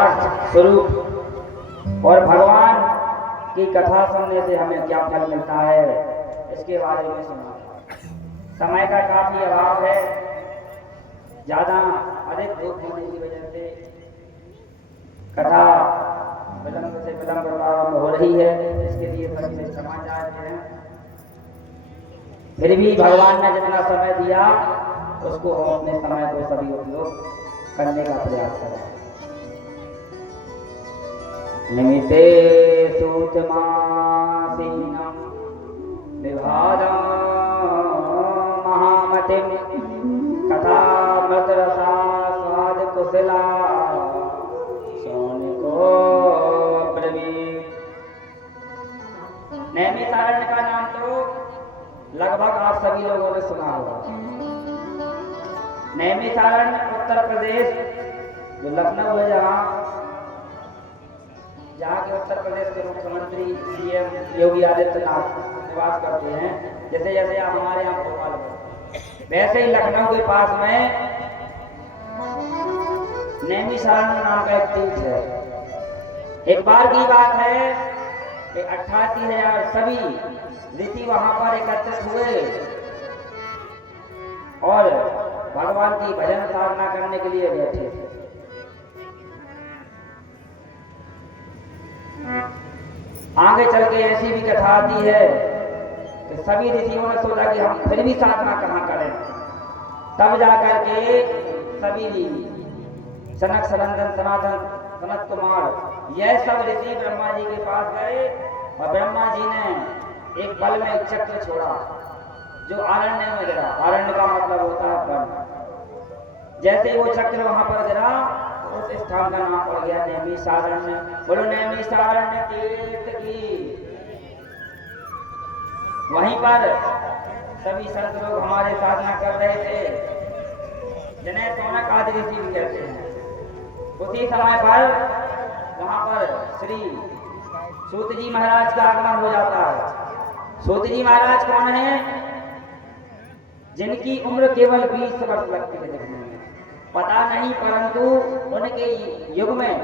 यथार्थ स्वरूप और भगवान की कथा सुनने से हमें क्या फल मिलता है, इसके बारे में सुना। समय का काफी अभाव है, ज्यादा अधिक धूप होने की वजह से कथा विलंब से विलंब प्रारंभ हो रही है, इसके लिए सभी से क्षमा चाहते हैं। फिर भी भगवान ने जितना समय दिया उसको हम अपने समय को सभी उपयोग करने का प्रयास करें। निमिते सूचमासीनं विभादं महामतिं कथामृतरसा स्वाद कुशला सौनिको ब्रवीत। नैमिषारण्य का नाम तो लगभग आप सभी लोगों ने सुना होगा। नैमिषारण्य उत्तर प्रदेश जो लखनऊ है, जहाँ के उत्तर प्रदेश के मुख्यमंत्री सीएम योगी आदित्यनाथ निवास करते हैं। जैसे जैसे आप हमारे यहाँ भोपाल में, वैसे ही लखनऊ के पास में नैमिषारण्य नाम का एक तीर्थ है। एक बार की बात है कि 88,000 सभी ऋषि वहां पर एकत्रित हुए और भगवान की भजन साधना करने के लिए बैठे थे। आगे चल के ऐसी भी कथा आती है कि सभी ऋषियों ने सोचा कि हम फिर भी साधना कहाँ करें। तब जाकर के सभी सनक सनंदन सनातन सनत कुमार यह सब ऋषि ब्रह्मा जी के पास गए और ब्रह्मा जी ने एक बल में एक चक्र छोड़ा जो आरण्य में गिरा। आरण्य का मतलब होता है वन। जैसे वो चक्र वहां पर गिरा उस स्थान का नाम पड़ गया नैमिषारण्य। बोलो नैमिषारण्य तीर्थ की। वहीं पर सभी संत लोग हमारे साधना कर रहे थे, जिन्हें सौनक आदि ऋषि भी कहते हैं। उसी समय पर वहां पर श्री सूत जी महाराज का आगमन हो जाता है। सूत जी महाराज कौन है? जिनकी उम्र केवल 20 वर्ष लगती है देखने में, पता नहीं, परंतु उनके युग में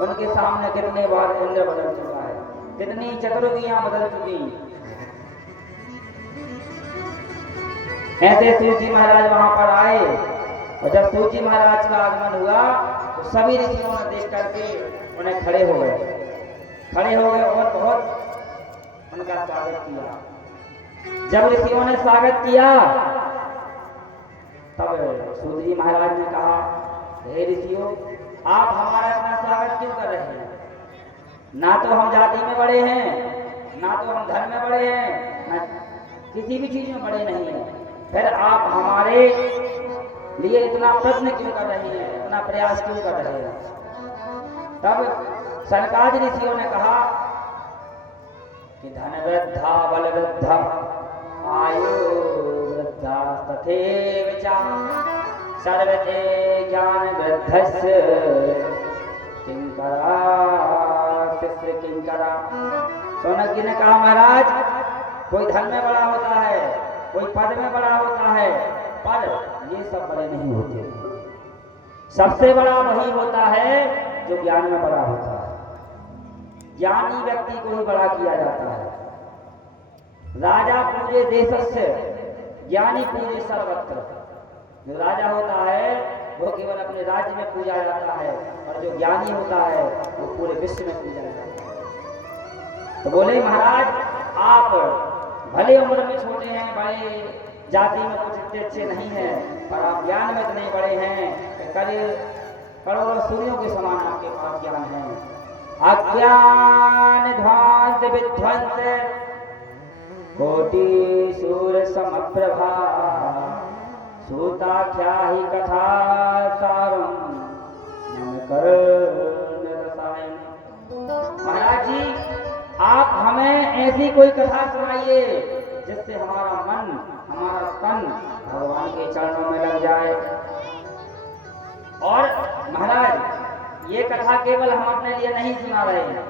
उनके सामने कितने बार इंद्र बदल चुका है, कितनी चतुर्गियां बदल चुकी। ऐसे सूची महाराज वहां पर आए और जब सूची महाराज का आगमन हुआ तो सभी ऋषियों ने देख करके उन्हें खड़े हो गए और बहुत उनका स्वागत किया। जब ऋषियों ने स्वागत किया तब सूत जी महाराज ने कहा, हे ऋषियों, आप हमारा इतना स्वागत क्यों कर रहे हैं? ना तो हम जाति में बड़े हैं, ना तो हम धन में बड़े हैं, ना किसी भी चीज में बड़े नहीं हैं, फिर आप हमारे लिए इतना प्रश्न क्यों कर रहे हैं, इतना प्रयास क्यों कर रहे हैं? तब सनकादि ऋषियों ने कहा कि धन वृद्धा बल वृद्धा आयु वृद्धा तथैव च सर्वते ज्ञान वृद्धस्य किंकरा शिष्य किंकरा। सौनक जी ने कहा, महाराज, कोई धन में बड़ा होता है, कोई पद में बड़ा होता है, पर ये सब बड़े नहीं होते। सबसे बड़ा वही होता है जो ज्ञान में बड़ा होता है। ज्ञानी व्यक्ति को ही बड़ा किया जाता है। राजा पूजे देशस्य, ज्ञानी पूजे सर्वत्र। जो राजा होता है वो केवल अपने राज्य में पूजा जाता है, और जो ज्ञानी होता है वो पूरे विश्व में पूजा जाता है। तो बोले, महाराज, आप भले उम्र में छोटे हैं, बड़े जाति में कुछ इतने अच्छे नहीं हैं, पर आप ज्ञान में इतने बड़े हैं कि करोड़ों सूर्यों के समान आपके पास ज्ञान है। अज्ञान ध्वंस विध्वंस कोटि सूर समप्रभा सूताख्या ही कथा सारम मन कर रसायन। महाराज जी, आप हमें ऐसी कोई कथा सुनाइए जिससे हमारा मन, हमारा तन भगवान के चरणों में लग जाए। और महाराज, ये कथा केवल हम अपने लिए नहीं सुना रहे हैं,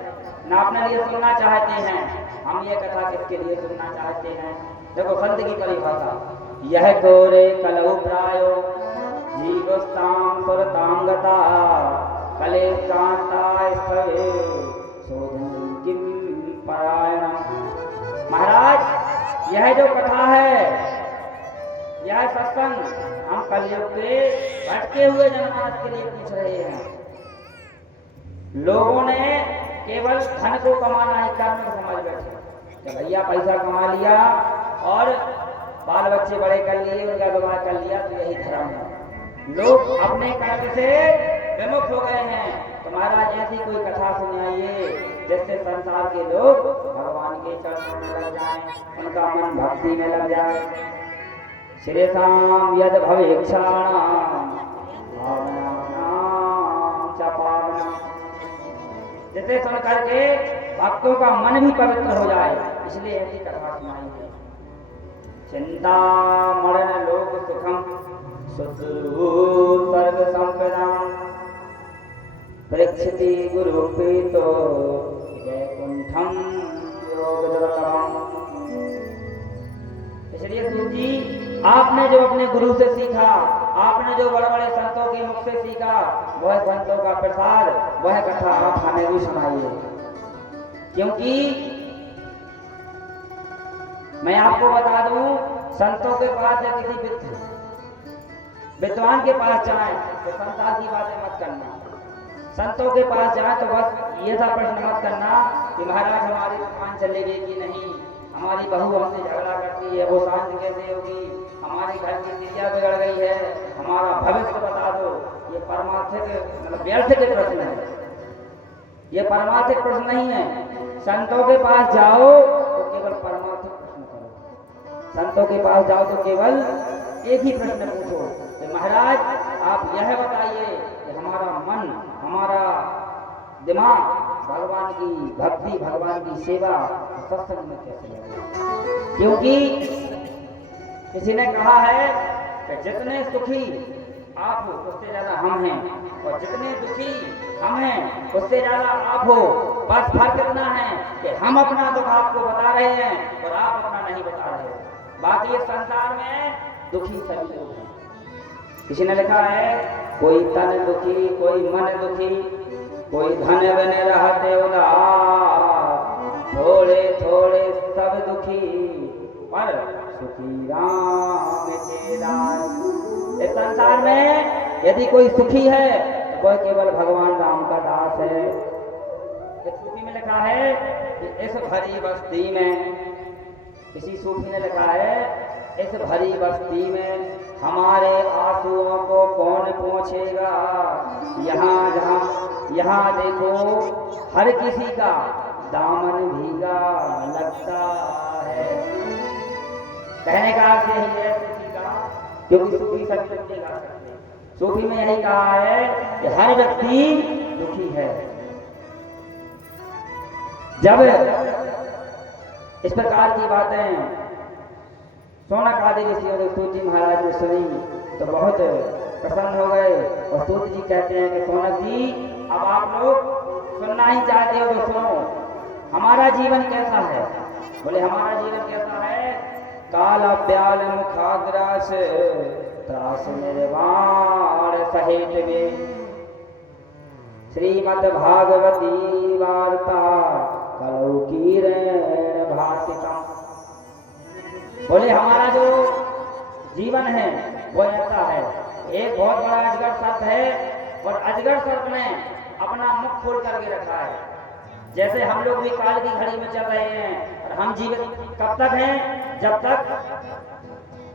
ना अपने लिए सुनना चाहते हैं। हम ये कथा किसके लिए सुनना चाहते हैं? देखो संत की परिभाषा, यह गोरे कलौ प्रायो जीवस्ताम सुरताम गता कलेशान्ताय स्थवे शोधनं किं परायणम्। महाराज यह जो कथा है, यह सत्संग हम कलयुग के भटके हुए जनमानस के लिए पूछ रहे हैं। लोगों ने केवल धन को कमाना ही कर्म समझ बैठे कि भैया पैसा कमा लिया और बाल बच्चे बड़े कर लिए, उनका विवाह कर लिया तो यही धर्म है। लोग अपने कर्म से विमुख हो गए हैं। तो महाराज ऐसी कोई कथा सुनाइए जिससे संसार के लोग भगवान के चरणों में लग जाएं, उनका मन भक्ति में लग जाए। श्रेषाम यद भवेक्षाणाम भावनानाम च पावनम। जिसे सुन करके भक्तों का मन भी पवित्र हो जाए, इसलिए ऐसी कथा सुनाई है। चिंता मरण लोक सुखम सुदूर सर्ग संपदाम परीक्षति गुरु प्रीतो वैकुंठम योग दुर्लभम। इसलिए सूत जी, आपने जो अपने गुरु से सीखा, आपने जो बड़े बड़े संतों के मुख से सीखा, वह संतों का प्रसाद, वह कथा आप हमें भी सुनाइए। क्योंकि मैं आपको बता दूं, संतों के पास या किसी विद्वान के पास जाए तो संसार की बातें मत करना। संतों के पास जाए तो बस ये सा प्रश्न मत करना कि महाराज हमारी दुकान चलेगी कि नहीं, हमारी बहू हमसे झगड़ा करती है, वो शांत कैसे होगी, हमारे घर की दिया बिगड़ गई है, हमारा भविष्य बता दो। ये परमार्थिक मतलब व्यर्थ के प्रश्न है, ये परमार्थिक प्रश्न नहीं है। संतों के पास जाओ तो केवल परमार्थिक प्रश्न करो। संतों के पास जाओ तो केवल एक ही प्रश्न पूछो कि महाराज आप यह बताइए कि हमारा मन, हमारा दिमाग भगवान की भक्ति, भगवान की सेवा सत्संग में कैसे लगे। क्योंकि किसी ने कहा है कि जितने सुखी आप हो उससे ज्यादा हम हैं, और जितने दुखी हम हैं उससे ज्यादा आप हो। बस फर्क इतना है कि हम अपना दुख आपको बता रहे हैं और आप अपना नहीं बता रहे हो। बाकी इस संसार में दुखी सभी लोग हैं। किसी ने लिखा है कोई तन दुखी, कोई मन दुखी, कोई धन बिन रहते उदास, थोड़े थोड़े सब दुखी पर सुखी राम के दास। इस संसार में यदि कोई सुखी है तो वह केवल भगवान राम का दास है। इस सूफी में लिखा है कि इस भरी बस्ती में, किसी सूफी ने लिखा है इस भरी बस्ती में हमारे आंसुओं को कौन पहुंचेगा। यहाँ देखो हर किसी का दामन भीगा लगता है। कहने का अर्थ यही है सूफी का, क्योंकि सूफी सभी लोग गा सकते हैं। सूफी में यही कहा है कि हर व्यक्ति दुखी है। जब इस प्रकार की बातें सोनक आदि ऋषियों ने सूत जी महाराज ने सुनी तो बहुत प्रसन्न हो गए। और सूत जी कहते हैं कि सोनक जी, अब आप लोग सुनना ही चाहते हो तो सुनो, हमारा जीवन कैसा है। बोले हमारा जीवन कैसा है। काला ब्याल मुखाग्रास त्रास निर्वाण सहेट में, श्रीमद् भागवती वार्ता कलौ की भाषिका। बोले हमारा जो जीवन है वो ऐसा है, एक बहुत बड़ा अजगर सर्प है और अजगर सर्प ने अपना मुख खोल करके रखा है। जैसे हम लोग भी काल की घड़ी में चल रहे हैं और हम जीवित कब तक हैं, जब तक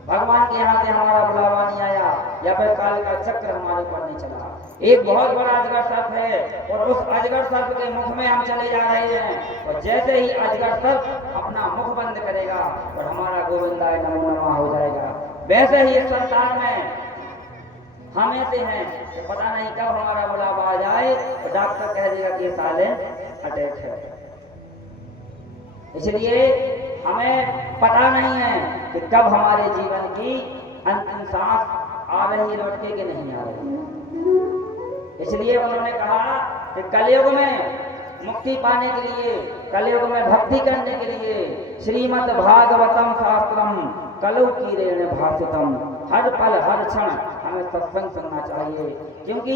भगवान के यहाँ से हमारा बुलावा नहीं आया या फिर काल का चक्र हमारे ऊपर नहीं चला। एक बहुत बड़ा अजगर सर्प है और उस अजगर सर्प के मुख में हम चले जा रहे हैं। और जैसे ही अजगर सर्प अपना मुख बंद करेगा और हमारा गोविंदाय नमो नमः हो जाएगा, वैसे ही इस संसार में हम ऐसे हैं कि पता नहीं कब हमारा बुलावा आ जाए तो डॉक्टर कह देगा कि साइलेंट अटैक है। इसलिए हमें पता नहीं है कि कब हमारे जीवन की अंतिम सांस आ रही लौटके कि नहीं आ रही। इसलिए उन्होंने कहा कि कलयुग में मुक्ति पाने के लिए, कलयुग में भक्ति करने के लिए श्रीमद् भागवतम शास्त्रम कलौ कीरेण भाषितम, हर पल हर क्षण हमें सत्संग सुनना चाहिए। क्योंकि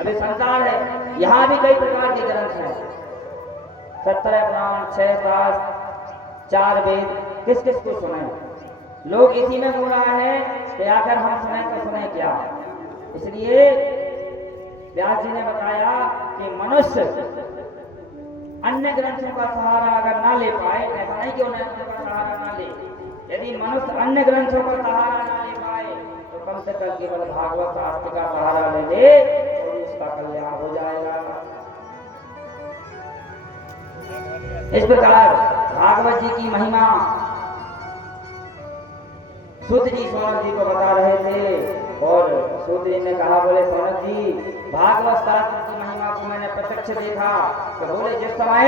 अभी संसार है, यहाँ भी कई प्रकार के ग्रंथ हैं, 17 पुराण, 6 शास्त्र, 4 वेद, किस किस को सुने। लोग इसी में गुम रहा है कि आखिर हम सुने तो सुने क्या। इसलिए व्यास जी ने बताया कि मनुष्य अन्य ग्रंथों का सहारा अगर ना ले पाए, ऐसा नहीं कि उन्हें का सहारा ना ले, यदि मनुष्य अन्य ग्रंथों का सहारा ना ले पाए तो कम से कम केवल भागवत शास्त्र का सहारा ले ले तो उसका कल्याण हो जाएगा। इस प्रकार भागवत जी की महिमा सूत जी सौनक जी को बता रहे थे और सूत जी ने कहा, बोले सौनक जी भागवत शास्त्र की महिमा को मैंने प्रत्यक्ष देखा। तो बोले जिस समय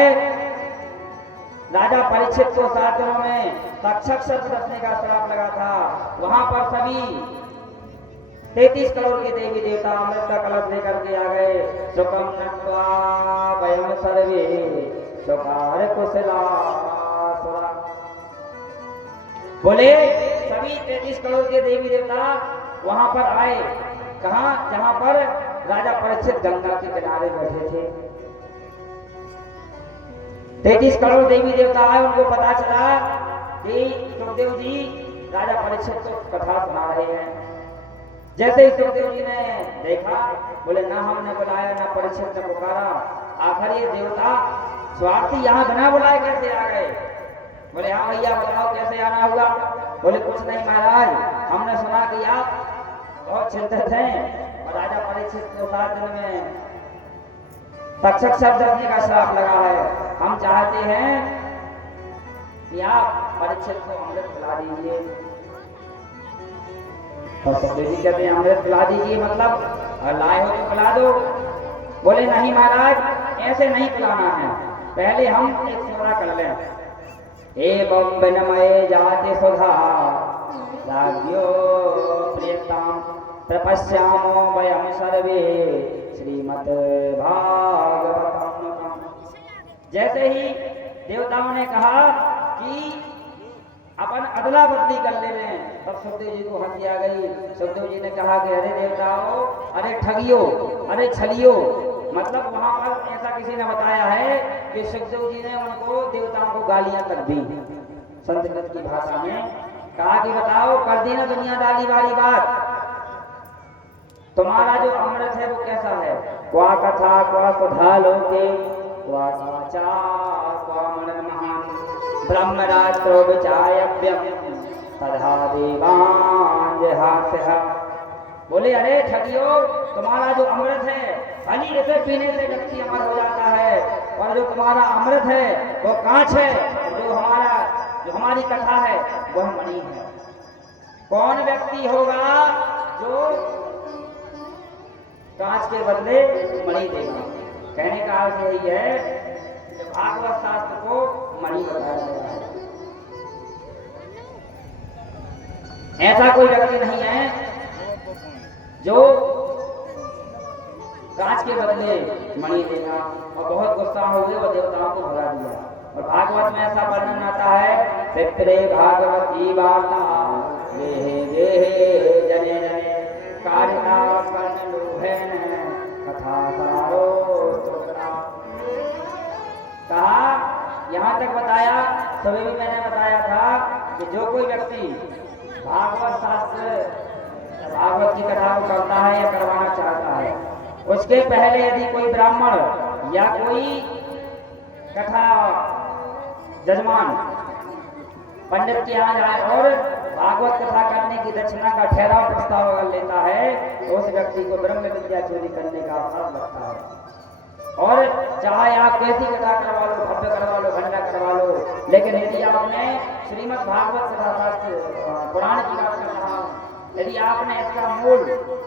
राजा परीक्षित को 7 दिनों में तक्षक सर्प रखने का श्राप लगा था, वहां पर सभी 33 करोड़ के देवी देवता अमृत का कलश लेकर के आ गए। सुखम नत्वा वयम सर्वे सुकार कुशला। बोले सभी 33 करोड़ के देवी देवता वहां पर आए। कहा? जहां पर राजा परीक्षित गंगा के किनारे बैठे थे। 33 करोड़ देवी देवता आए, उनको पता चला कि सुखदेव जी राजा परीक्षित को कथा सुना रहे हैं। जैसे ही सुखदेव जी ने देखा, बोले ना हमने बुलाया ना परीक्षित ने पुकारा, आखिर ये देवता स्वार्थी यहाँ बिना बुलाए कैसे आ गए। बोले हाँ भैया बताओ कैसे आना हुआ। बोले कुछ नहीं महाराज, हमने सुना कि आप बहुत चिंतित हैं और राजा परीक्षित को 7 दिन में तक्षक शब्द रखने का श्राप लगा है। हम चाहते हैं कि आप परीक्षित को अमृत पिला दीजिए। और सुखदेव जी कहते हैं अमृत पिला दीजिए मतलब लाए हो तो पिला दो। बोले नहीं महाराज, ऐसे नहीं पिलाना है, पहले हम एक सेवा कर लें। एवं विनमय जाति सुधा राज्यो प्रियताम प्रपश्यामो वयम सर्वे श्रीमद् भागवतम। जैसे ही देवताओं ने कहा कि अपन अदला बदली कर ले रहे हैं, तब सुखदेव जी को हंसी आ गई। सुखदेव जी ने कहा कि अरे देवताओं, अरे ठगियो, अरे छलियो। मतलब वहां पर ऐसा किसी ने बताया है कि सुखदेव जी ने उनको देवताओं को गालियां तक दी। संस्कृत की भाषा में कहा कि बताओ, कर दी ना दुनियादारी वाली बात, तुम्हारा जो अमृत है वो कैसा है। क्वा कथा क्वा सुधा लोके क्वा वाचा क्वा मनन महान ब्रह्मरात्रो विचायव्यम तथा देवान जहासहा। बोले अरे ठगियो, तुम्हारा जो अमृत है भली इसे पीने से व्यक्ति अमर हो जाता है, और जो तुम्हारा अमृत है वो कांच है, जो हमारी कथा है वह मणि है। कौन व्यक्ति होगा जो कांच के बदले मणि देगा। कहने का अर्थ यही है कि भागवत शास्त्र को मणि बताया गया है। ऐसा कोई व्यक्ति नहीं है जो कांच के बदले मणि देगा। और बहुत गुस्सा हो गए और देवताओं को भगा दिया। और भागवत में ऐसा वर्णन आता है, पितरे भागवती वार्ता गेहे गेहे जने जने कारिता कर्ण लोभेन कथा सारो स्तोत्रा। कहा, यहाँ तक बताया, सभी भी मैंने बताया था कि जो कोई व्यक्ति भागवत शास्त्र भागवत की कथा को करता है या करवाना चाहता है, उसके पहले यदि कोई ब्राह्मण या कोई कथा जजमान पंडित के यहाँ जाए और भागवत कथा करने की दक्षिणा का ठहराव प्रस्ताव अगर लेता है तो उस व्यक्ति को ब्रह्म विद्या चोरी करने का अवसर लगता है। और चाहे आप कैसी कथा करवा लो, भव्य करवा लो, भंडा करवा लो, लेकिन यदि आपने श्रीमद् भागवत कथा शास्त्र पुराण की बात कर रहा हूँ, यदि आपने इसका मूल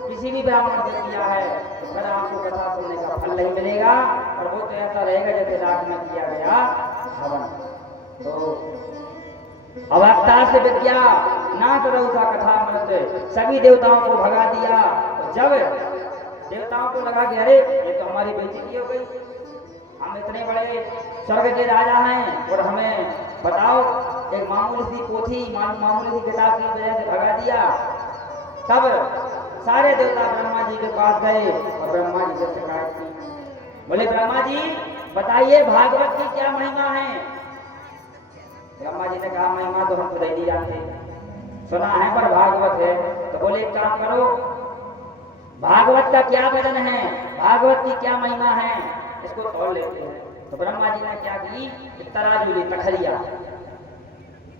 किसी भी ब्राह्मण से किया है तो फिर आपको कथा सुनने का फल नहीं मिलेगा, और वो तो ऐसा रहेगा जैसे रात में किया गया हवन। तो अवक्ता से विद्या ना करो सा कथा मिलते, सभी देवताओं को भगा दिया। तो जब देवताओं को लगा कि अरे ये तो हमारी बेइज्जती हो गई, हम इतने बड़े स्वर्ग के राजा हैं और हमें बताओ एक मामूली सी पोथी मामूली सी किताब की वजह से भगा दिया। तब सारे देवता ब्रह्मा जी के पास गए और ब्रह्मा जी से शिकायत की। बोले ब्रह्मा जी बताइए भागवत की क्या महिमा है। ब्रह्मा जी ने कहा महिमा तो हम खुद ही नहीं जानते, सुना है पर भागवत है। तो बोले एक काम करो, भागवत का क्या वजन है, भागवत की क्या महिमा है, इसको तोल लेते हैं। तो ब्रह्मा जी ने क्या की, तराजू ली, तखरिया।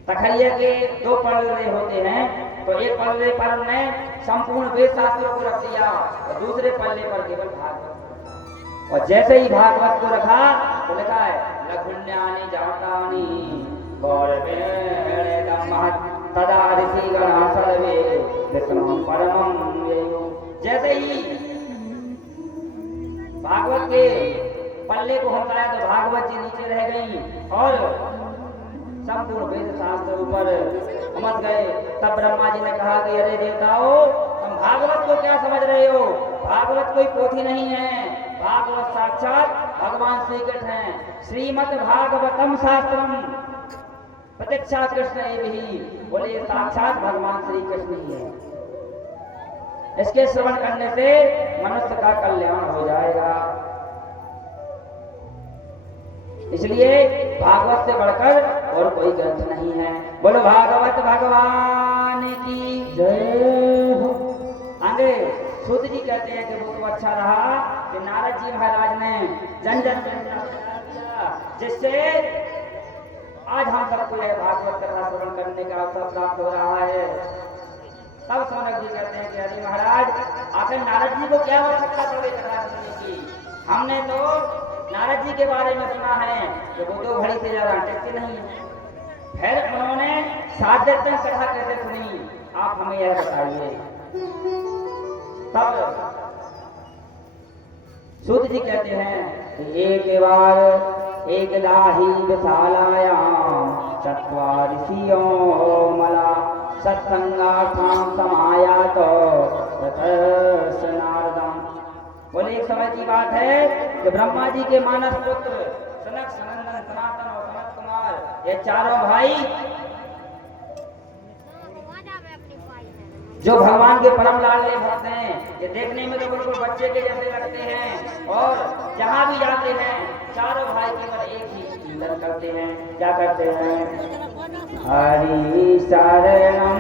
तखरिया के दो पल्ले होते हैं, तो एक पल्ले पर उन्होंने संपूर्ण वेद शास्त्रों को रख दिया और दूसरे पल्ले पर केवल भागवत। और जैसे ही भागवत को रखा तो लिखा है लघुन्यानि जातानि गौरवेण महत् तदा ऋषिगणा सर्वे विष्णुं परमं ययो। जैसे ही भागवत के पल्ले को हटाया तो भागवत जी नीचे रह गई और संपूर्ण वेद शास्त्र ऊपर उमड़ गए। तब ब्रह्मा जी ने कहा कि अरे देवताओं, तुम भागवत को क्या समझ रहे हो, भागवत कोई पोथी नहीं है, भागवत साक्षात भगवान श्री कृष्ण हैं। श्रीमद् भागवतम शास्त्रम प्रत्यक्षा कृष्ण एव ही। बोले साक्षात भगवान श्री कृष्ण ही है। इसके श्रवण करने से मनुष्य का कल्याण हो जाएगा। इसलिए भागवत से बढ़कर और कोई ग्रंथ नहीं है। बोलो भागवत भगवान की जय हो। आगे सूत जी कहते हैं कि वो तो अच्छा रहा कि नारद जी महाराज ने जन जन दिया, जिससे आज हम सबको यह भागवत कथा श्रवण करने का अवसर प्राप्त हो रहा है। तब सौनक जी कहते हैं कि अरे महाराज, आखिर नारद जी को क्या आवश्यकता पड़ी कथा सुनने की। हमने तो नारद जी के बारे में सुना है कि वो 2 घड़ी से ज्यादा टिकते नहीं है। फिर उन्होंने 7 दिन तक कथा कैसे सुनी, आप हमें यह बताइए। तब सूत जी कहते हैं कि एक बार एकदा ही विशालायां चत्वारिशियो मला सत्संगार्थं समायातो ततः नारदम्। बोले एक समय की बात है कि ब्रह्मा जी के मानस पुत्र सनक, सनंदन, सनातन और सनत कुमार, ये चारों भाई जो भगवान के परम लाडले भक्त हैं, ये देखने में तो बिल्कुल बच्चे के जैसे लगते हैं और जहाँ भी जाते हैं चारों भाई केवल एक ही कीर्तन करते हैं। क्या करते हैं? हरि शरणम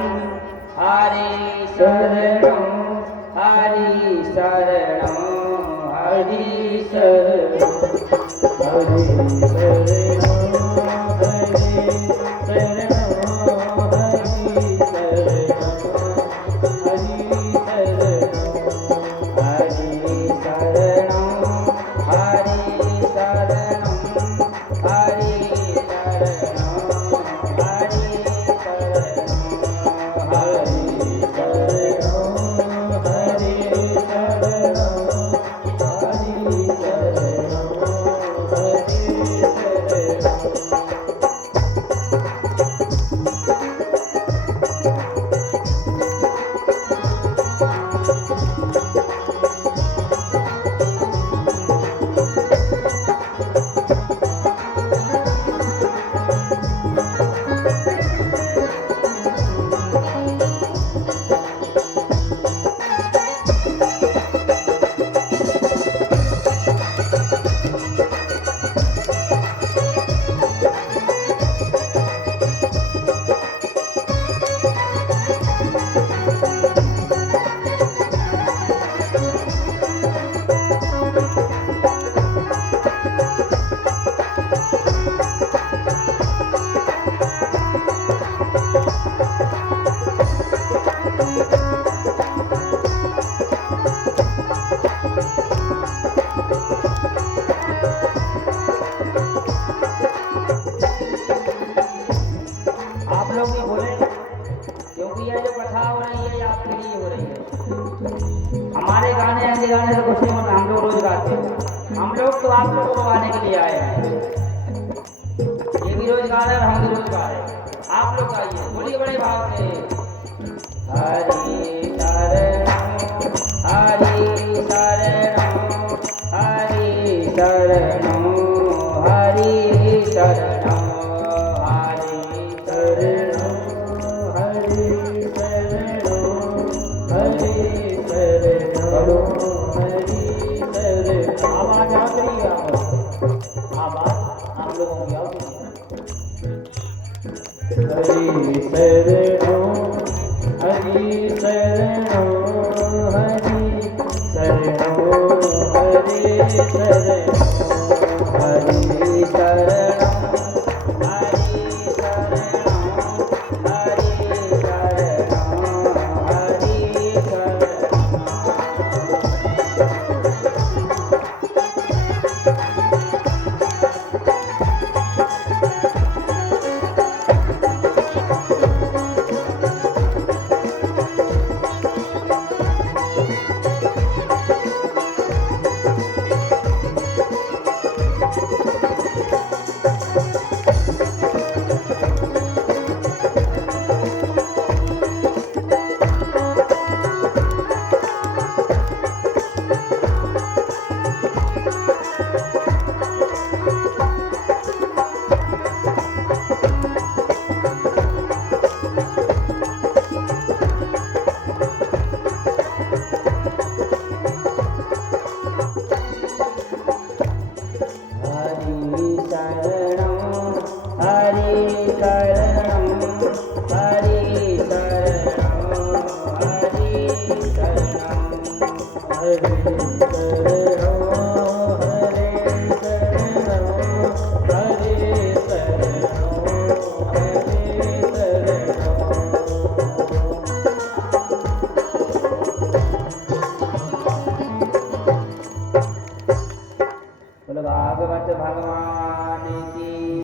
हरि शरणम हरि शरणम हरि शरणम हरि शरणम गाने से कुछ नहीं होता, हम लोग रोज गाते हैं। हम लोग तो आप लोगों को गाने के लिए आए हैं। ये भी रोज गा रहे हैं और हम भी रोज गा रहे हैं। आप लोग गाइए, बोलिए बड़े भाव से। हरि शरणम हरि शरणम हरि शरणम हरि शरणम हरि शरणम हरि शरणम हरि शरणम हरि आवाज आप लोगों की आओ। हरि शरणो हरि शरणो हरि शरणो हरि शरणो हरि शरणो